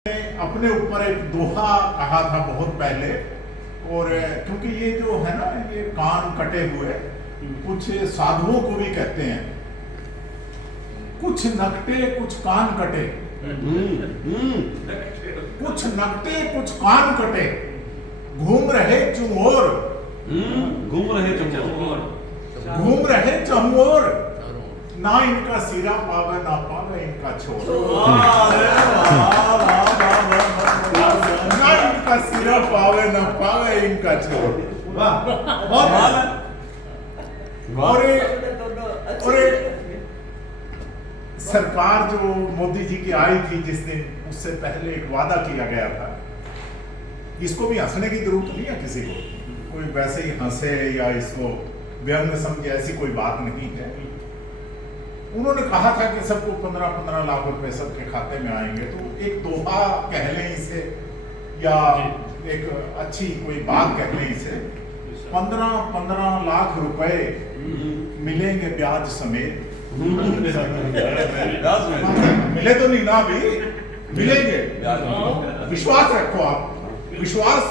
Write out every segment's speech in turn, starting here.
अपने ऊपर एक दोहा कहा था बहुत पहले, और क्योंकि ये जो है ना, ये कान कटे हुए कुछ साधुओं को भी कहते हैं, कुछ नकटे कुछ कान कटे, कुछ नकटे कुछ कान कटे, घूम रहे चुमोर, घूम रहे चहुओर, ना इनका सिरा पावे ना पावे इनका छोर, ना इनका सिरा पावे ना पावे इनका छोर। और सरकार जो मोदी जी की आई थी जिस दिन, उससे पहले एक वादा किया गया था। इसको भी हंसने की जरूरत नहीं है किसी को, कोई वैसे ही हंसे या इसको व्यंग समझे, ऐसी कोई बात नहीं है। उन्होंने कहा था कि सबको 15-15 लाख रुपए सबके खाते में आएंगे, तो एक दोहा कह लें इसे, या एक अच्छी कोई बात कह लें इसे, 15-15 लाख रुपए मिलेंगे ब्याज समेत। मिले तो नहीं ना अभी, मिलेंगे, विश्वास रखो आप, विश्वास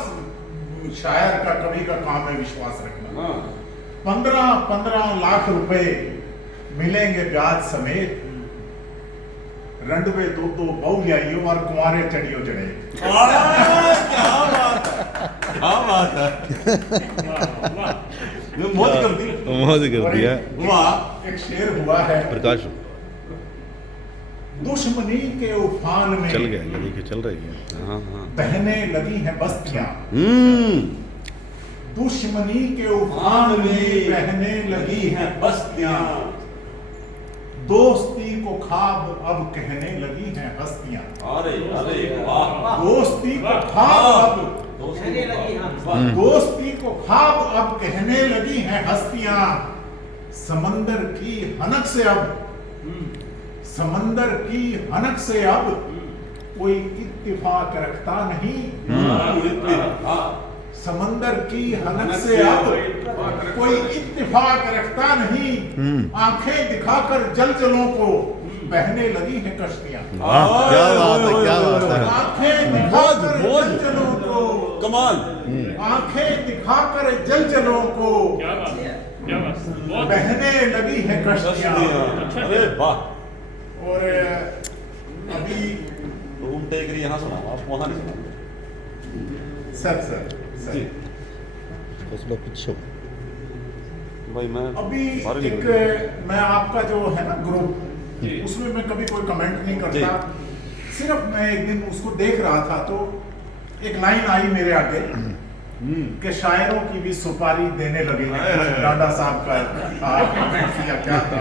शायर का, कवि का काम है विश्वास रखना। 15-15 लाख रुपए मिलेंगे ब्याज समेत, रंडवे दो बहु लियाइयो और कुंवारे चढ़ियो जड़े। क्या बात है, मौज कर दी, मौज कर दिया। वाह, एक शेर हुआ है, प्रकाश दुश्मनी के उफान में चल गया, ये देखिए चल रही है। हाँ हाँ, बहने लगी हैं बस्तियां, दुश्मनी के उफान में बहने लगी हैं बस्तियां, दोस्ती को ख्वाब अब कहने लगी हैं हस्तियां। अरे अरे वाह, दोस्ती को ख्वाब अब, दोस्ती को ख्वाब अब कहने लगी हैं हस्तियां, समंदर की हनक से अब, समंदर की हनक से अब कोई इत्तिफाक रखता नहीं, समंदर की हनक से अब कोई इत्तिफाक रखता नहीं, आंखें दिखाकर जलजलों को बहने लगी हैं कश्तियां। क्या बात है, क्या बात है। आंखें दिखाकर जलजलों को, कमाल, आंखें दिखाकर जलजलों को बहने लगी हैं कश्तियां। अरे वाह। और अभी रूम टेक रही, यहाँ सुना, आप वहाँ नहीं सुना। सर जी पीछे भाई, मैं अभी बाहर एक, मैं आपका जो है ना ग्रुप, उसमें मैं कभी कोई कमेंट नहीं करता, सिर्फ मैं एक दिन उसको देख रहा था तो एक लाइन आई मेरे आगे कि शायरों की भी सुपारी देने लगे हैं। डांडा साहब का कमेंट किया क्या था,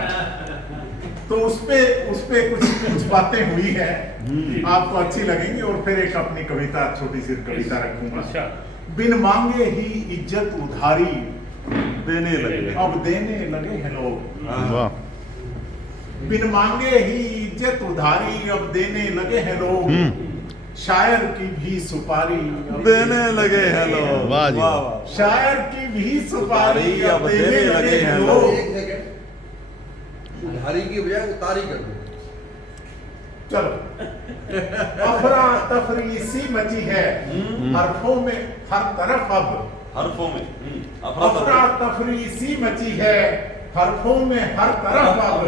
तो उसपे कुछ बातें हुई है, आपको अच्छी लगेंगी। और फिर एक अपनी कविता, छोटी सी कविता रखूंगा। बिन मांगे ही इज्जत उधारी देने लगे, अब देने लगे हैं लोग। वाह, बिन मांगे ही इज्जत उधारी अब देने लगे हैं लोग, शायर की भी सुपारी अब देने लगे हैं लोग। वाह जी, वाह। शायर की भी सुपारी अब देने लगे हैं लोग। उधारी की बजाय उतारी कर दो। चलो, अफरा तफरी सी मची है हरफों में हर तरफ अब, हरफों में अफरा तफरी सी मची है हरफों में हर तरफ अब,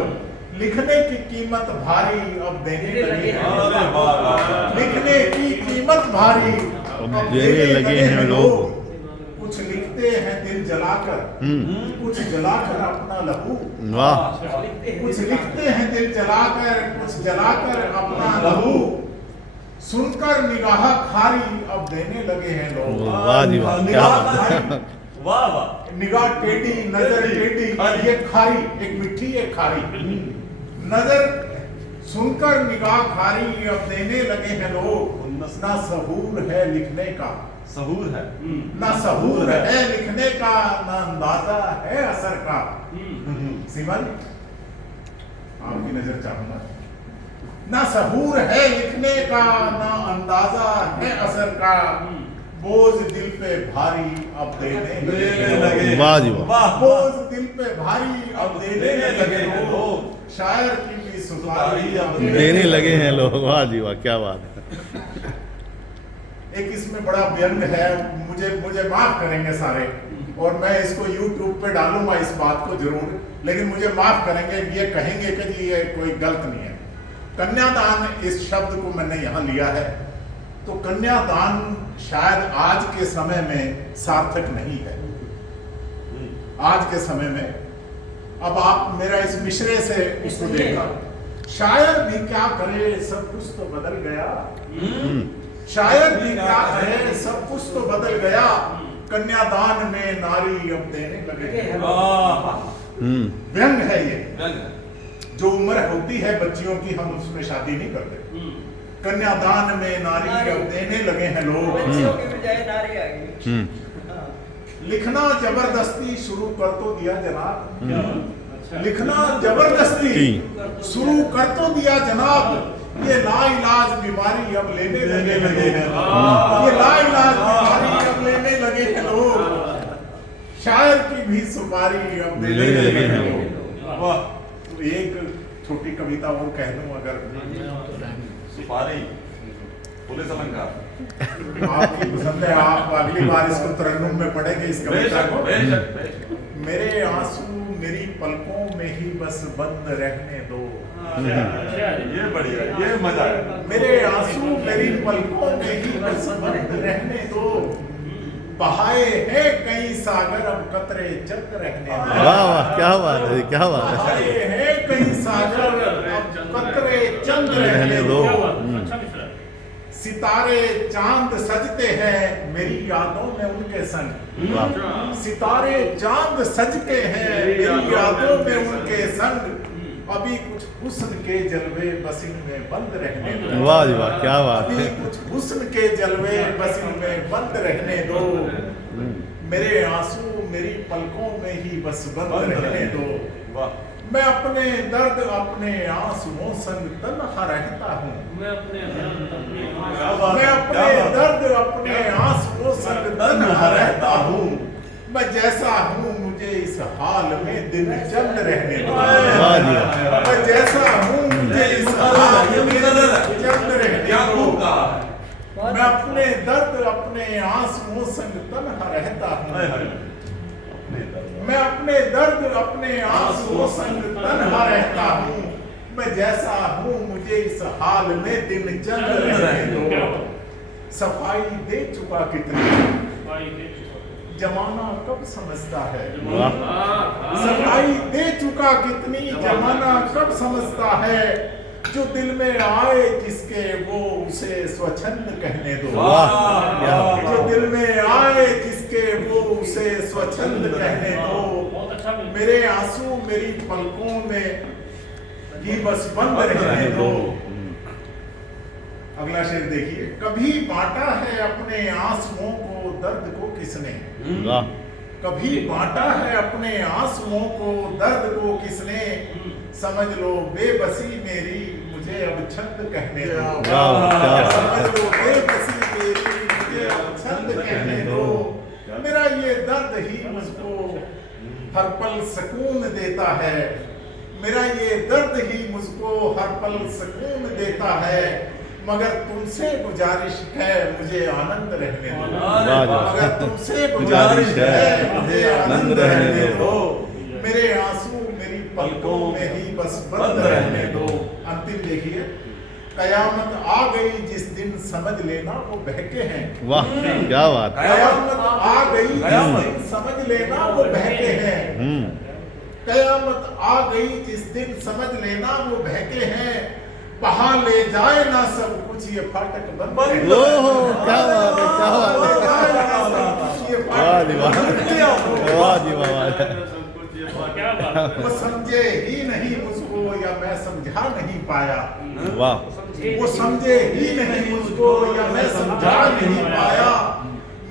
लिखने की कीमत भारी अब देने लगे हैं, अरे वाह वाह, लिखने की कीमत भारी अब देने लगे हैं लोग। कुछ लिखते हैं दिल जलाकर, कुछ जलाकर अपना लहू, वाह, कुछ लिखते हैं दिल जलाकर, कुछ जलाकर अपना लहू, सुनकर निगाह खारी अब देने लगे हैं लोग। वाह जी वाह, क्या निगाह बात है। खारी, वाह वाह, निगाह टेढ़ी, नजर टेढ़ी, ये खारी, एक मिठी एक खारी, नजर सुनकर निगाह खारी अब देने लगे हैं लोग। ना सहूर है लिखने का, सहूर है, ना सहूर है लिखने का, ना अंदाजा है असर का। सिमन, आपकी नजर चाहूंगा। ना सहूर है लिखने का, ना अंदाजा है असर का, बोझ दिल पे भारी अब देने लगे। वाह जी वाह, बोझ दिल पे भारी अब देने लगे लोग, शायर की भी सुपारी अब देने लगे हैं लोग। वाह जी वाह, क्या बात है। एक इसमें बड़ा व्यंग है, मुझे माफ करेंगे सारे, और मैं इसको YouTube पे डालूंगा इस बात को जरूर, लेकिन मुझे माफ करेंगे, ये कहेंगे कि जी ये कोई गलत नहीं है। कन्यादान इस शब्द को मैंने यहाँ लिया है, तो कन्यादान शायद आज के समय में सार्थक नहीं है। आज के समय में अब आप मेरा इस मिश्रे से उसको देखा, शायर भी क्या करे सब कुछ तो बदल गया, शायर भी क्या करे सब कुछ तो बदल गया, कन्यादान में नारी अब देने लगे। व्यंग है ये, जो उम्र होती है बच्चियों की हम उसमें शादी नहीं करते, कन्यादान में नारी अब देने लगे हैं लोग। बच्चियों की बजाय नारी आ गई। लिखना जबरदस्ती शुरू कर तो दिया जनाब, लिखना जबरदस्ती शुरू कर तो दिया जनाब, ये लाइलाज बीमारी अब लेने लगे हैं, ये लाइलाज बीमारी अब लेने लगे हैं लोग, शायर की भी सुपारी अब देने लगे हैं लोग। वाह, तो एक छोटी कविता और कह दूं अगर, सुपारी पुलिस अलंकार आपकी पसंद है, आप अगली बार इसको तरन्नुम में पढ़ेंगे इस कविता को। मेरे आंसू मेरी पलकों में ही बस बंद रहने दो, ये बढ़िया, ये मजा है। मेरे आंसू मेरी पलकों में ही बस बंद रहने दो, बहाए हैं कई सागर अब कतरे चंद रहने दो। वाह वाह, क्या बात है, क्या बात है। बहाए हैं कई सागर अब कतरे चंद रहने दो, सितारे चांद सजते हैं मेरी यादों में उनके संग, सितारे चांद सजते हैं मेरी यादों में उनके संग, अभी कुछ हुस्न के जलवे बस इनमें बंद रहने दो। वाह जी वाह, क्या बात अभी है। कुछ हुस्न के जलवे बस इनमें बंद रहने दो, मेरे आंसू मेरी पलकों में ही बस बंद रहने दो। वाह, मैं अपने दर्द अपने आंसुओं संग तन्हा रहता हूँ, मैं अपने दर्द अपने आंसुओं संग तन्हा रहता हूँ, मैं जैसा हूँ मुझे इस हाल में दिन चंद रहने दो। वाह जी वाह। मैं जैसा हूँ मुझे इस हाल में दिन चंद रहने दो, मैं अपने दर्द अपने आंसुओं संग तन्हा रहता हूँ, मैं अपने दर्द अपने आंसुओं संग तन्हा रहता हूँ, मैं जैसा हूँ मुझे इस हाल में दिन चंद रहने दो। सफाई दे चुका कितनी जमाना कब समझता है, सफाई दे चुका कितनी जमाना कब समझता है, जो दिल में आए जिसके वो उसे स्वच्छंद कहने दो। जो दिल में आए जिसके वो उसे स्वच्छंद कहने दो, मेरे आंसू मेरी पलकों में ही बस बंद रहने दो। अगला शेर देखिए, कभी बांटा है अपने आंसुओं को दर्द को किसने, कभी बांटा है अपने आंसुओं को दर्द को किसने, समझ लो बेबसी मेरी मुझे अब छंद कहने दो। समझ लो बेबसी मेरी मुझे अब छंद कहने दो, मेरा ये दर्द ही मुझको हर पल सुकून देता है, मेरा ये दर्द ही मुझको हर पल सुकून देता है, मगर तुमसे गुजारिश है मुझे आनंद रहने दो। मगर तुमसे गुजारिश है मुझे आनंद रहने दो, मेरे आंसू मेरी पलकों में ही बस बंद रहने दो। अंतिम देखिए, कयामत आ गई जिस दिन समझ लेना वो बहके हैं। वाह क्या बात। कयामत आ गई जिस दिन समझ लेना वो बहके हैं, कयामत आ गई जिस दिन समझ लेना वो बहके हैं, बहा ले जाए ना सब कुछ ये फाटक बंद। ओहो क्या बात है, क्या बात है। वाह जी वाह, वाह जी वाह। वो समझे ही नहीं मुझको या मैं समझा नहीं पाया, वाह। वो समझे ही नहीं मुझको या मैं समझा नहीं पाया,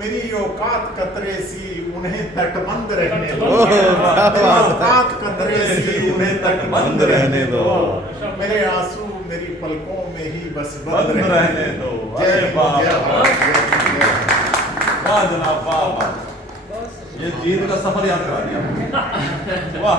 मेरी औकात कतरे सी उन्हें तटबंद रहने दो। औकात कतरे सी उन्हें तटबंद रहने दो, मेरे आंसू मेरी पलकों में ही बस बंद रहने दो। जय भारत। वाह जनाब, वाह वाह, ये जीत का सफर याद करा दिया। वाह।